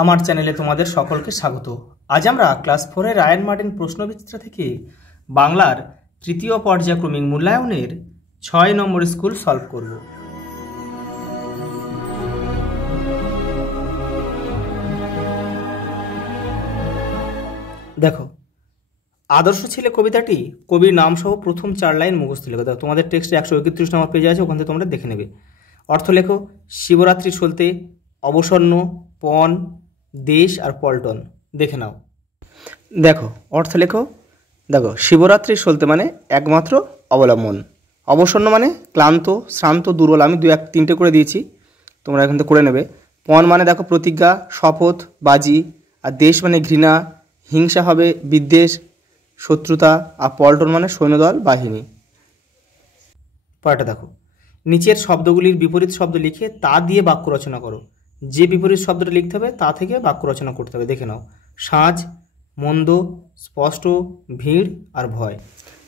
আমার চ্যানেলে তোমাদের সকলকে স্বাগত। আজ আমরা ক্লাস 4-এর রায়ান মার্টিন প্রশ্নবিচিত্র থেকে বাংলার তৃতীয় পর্যায়ক্রমিক মূল্যায়নের 6 নম্বর স্কুল সলভ করব। দেখো, আদর্শ ছেলে কবিতাটি কবির নাম সহ প্রথম 4 লাইন মুখস্থ লেখো। দেখো, তোমাদের টেক্সটে 131 নম্বর পেজে আছে, ওখান থেকে তোমরা দেখে নেবে। অর্থ লেখো: শিবরাত্রি সলতে, অবসন্ন, পণ, দেশ আর পল্টন। দেখে নাও। দেখো, অর্থ লেখো। দেখো, শিবরাত্রি সলতে মানে একমাত্র অবলম্বন, অবসন্ন মানে ক্লান্ত, শ্রান্ত, দুর্বল। আমি 2-1-3টে করে দিয়েছি, তোমরা এখান থেকে করে নেবে। পণ মানে দেখো প্রতিজ্ঞা, শপথ, বাজি। আর দেশ মানে ঘৃণা, হিংসা হবে, বিদ্বেষ, শত্রুতা। আর পল্টন মানে সৈন্যদল, বাহিনী। পরেরটা দেখো, নিচের শব্দগুলির বিপরীত শব্দ লিখে তা দিয়ে বাক্য রচনা করো। যে বিপরীত শব্দটা লিখতে হবে তা থেকে বাক্য রচনা করতে হবে। দেখে নাও। সাঁঝ, মন্দ, স্পষ্ট, ভিড় আর ভয়।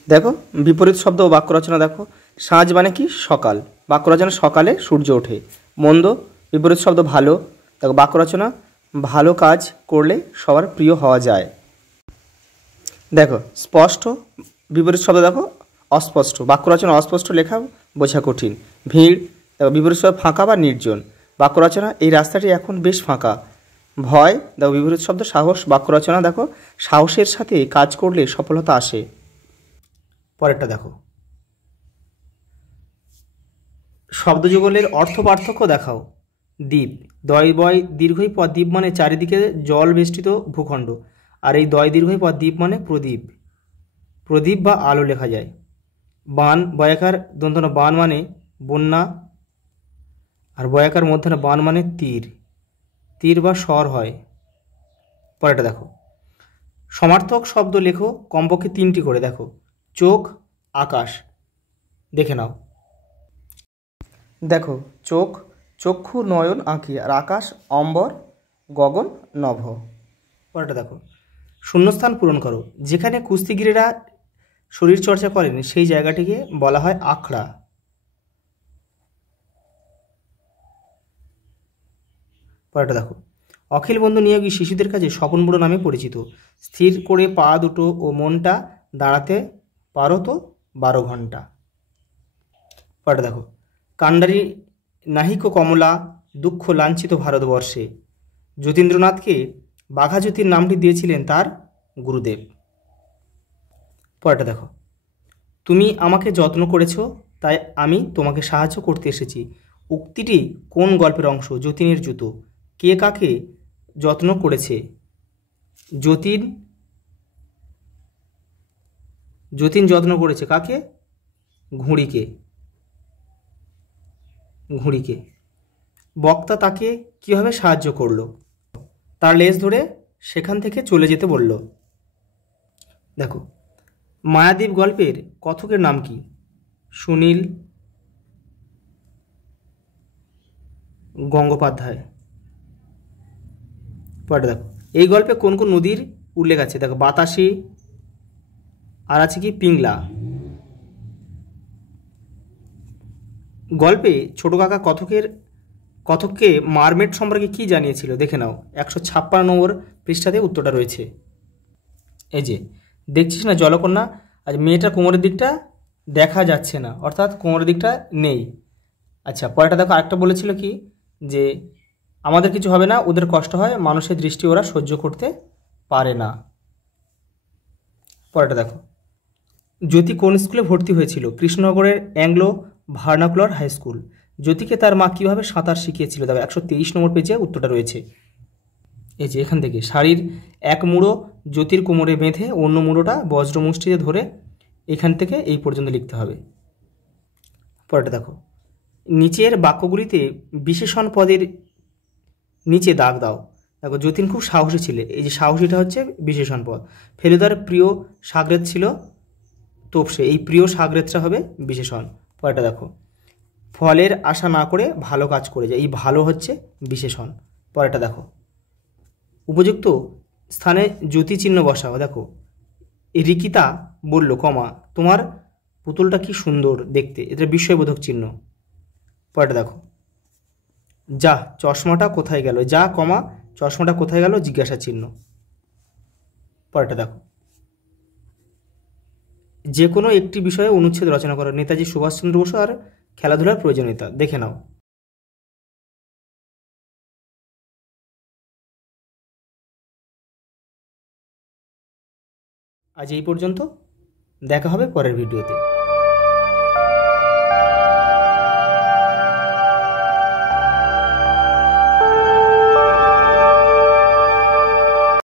দেখো, বিপরীত শব্দ ও বাক্য রচনা দেখো। সাঁঝ মানে কি? সকাল। বাক্য রচনা: সকালে সূর্য ওঠে। মন্দ, বিপরীত শব্দ ভালো। দেখো, বাক্য রচনা: ভালো কাজ করলে সবার প্রিয় হওয়া যায়। দেখো, স্পষ্ট, বিপরীত শব্দ দেখো অস্পষ্ট। বাক্য রচনা: অস্পষ্ট লেখা বোঝা কঠিন। ভিড়, দেখো বিপরীত শব্দ ফাঁকা বা নির্জন। বাক্য রচনা: এই রাস্তাটি এখন বেশ ফাঁকা। ভয়, দেখো বিপরীত শব্দ সাহস। বাক্য রচনা: দেখো সাহসের সাথে কাজ করলে সফলতা আসে। পরেরটা দেখো, শব্দযুগলের অর্থ পার্থক্য দেখাও। দ্বীপ, দয় বয় দীর্ঘই পর দ্বীপ মানে চারিদিকে জল বেষ্টিত ভূখণ্ড। আর এই দয় দীর্ঘই পর দ্বীপ মানে প্রদীপ, প্রদীপ বা আলো লেখা যায়। বান, বয়াকার দন্তন বান মানে বন্যা। আর বয়াকার মধ্যে বান মানে তীর, তীর বা স্বর হয়। পরেরটা দেখো, সমার্থক শব্দ লেখো কমপক্ষে 3টি করে। দেখো, চোখ, আকাশ। দেখে নাও। দেখো, চোখ, চক্ষু, নয়ন, আঁখি। আর আকাশ, অম্বর, গগন, নভ। পরেরটা দেখো, শূন্যস্থান পূরণ করো। যেখানে কুস্তিগিরেরা শরীর চর্চা করেন সেই জায়গাটিকে বলা হয় আখড়া। পরেরটা দেখো, অখিল বন্ধু নিয়োগী শিশুদের কাছে স্বপন বুড়ো নামে পরিচিত। স্থির করে পা দুটো ও মনটা দাঁড়াতে পারো তো 12 ঘন্টা। পরেরটা দেখো, কাণ্ডারি নাহিক কমলা, দুঃখ লাঞ্ছিত ভারতবর্ষে। যতীন্দ্রনাথকে বাঘাযতীন নামটি দিয়েছিলেন তার গুরুদেব। পরেরটা দেখো, তুমি আমাকে যত্ন করেছ তাই আমি তোমাকে সাহায্য করতে এসেছি। উক্তিটি কোন গল্পের অংশ? যতীনের জুতো। কে কাকে যত্ন করেছে? যতীন যত্ন করেছে কাকে? ঘুড়িকে। বক্তা তাকে কিভাবে সাহায্য করলো? তার লেজ ধরে সেখান থেকে চলে যেতে বলল। দেখো, মায়াদ্বীপ গল্পের কথকের নাম কি? সুনীল গঙ্গোপাধ্যায়। পরে দেখো, এই গল্পে কোন কোন নদীর উল্লেখ আছে? দেখো, বাতাসি, আর আছে কি পিংলা। গল্পে ছোট কাকা কথককে মারমেড সম্পর্কে কি জানিয়েছিল? দেখে নাও। 156 নম্বর পৃষ্ঠাতে উত্তরটা রয়েছে। এই যে দেখছিস না জলকন্যা, আজ মেয়েটার কোমরের দিকটা দেখা যাচ্ছে না, অর্থাৎ কোমরের দিকটা নেই। আচ্ছা, পরেরটা দেখো, আরেকটা বলেছিল কি যে আমাদের কিছু হবে না, ওদের কষ্ট হয়, মানুষের দৃষ্টি ওরা সহ্য করতে পারে না। পরেরটা দেখো, জ্যোতি কোন স্কুলে ভর্তি হয়েছিল? কৃষ্ণনগরের অ্যাংলো ভার্নাকুলার হাই স্কুল। জ্যোতিকে তার মা কীভাবে সাঁতার শিখিয়েছিল? দেখো 123 নম্বর পেজে উত্তরটা রয়েছে। এই যে এখান থেকে শাড়ির এক মুড়ো জ্যোতির কোমরে বেঁধে অন্য মুড়োটা বজ্রমুষ্টিতে ধরে এখান থেকে এই পর্যন্ত লিখতে হবে। পরেরটা দেখো, নিচের বাক্যগুলিতে বিশেষণ পদের নিচে দাগ দাও। দেখো, যতীন খুব সাহসী ছিল। এই যে সাহসীটা হচ্ছে বিশেষণ পদ। ফেলুদার প্রিয় সাগরেদ ছিল তোপসে। এই প্রিয় সাগরেদটা হবে বিশেষণ। পরেরটা দেখো, ফলের আশা না করে ভালো কাজ করে যায়। এই ভালো হচ্ছে বিশেষণ। পরেরটা দেখো, উপযুক্ত স্থানে জ্যোতি চিহ্ন বসাও। দেখো, রিকিতা বলল, তোমার পুতুলটা কি সুন্দর দেখতে। এটা বিস্ময়বোধক চিহ্ন। পরেরটা দেখো, যা চশমাটা কোথায় গেল? যা চশমাটা কোথায় গেল, জিজ্ঞাসা চিহ্ন। পরেরটা দেখো, যে কোনো একটি বিষয়ে অনুচ্ছেদ রচনা করো। নেতাজি সুভাষচন্দ্র বসু আর খেলাধুলার প্রয়োজনীয়তা। দেখে নাও। আজ এই পর্যন্ত, দেখা হবে পরের ভিডিওতে।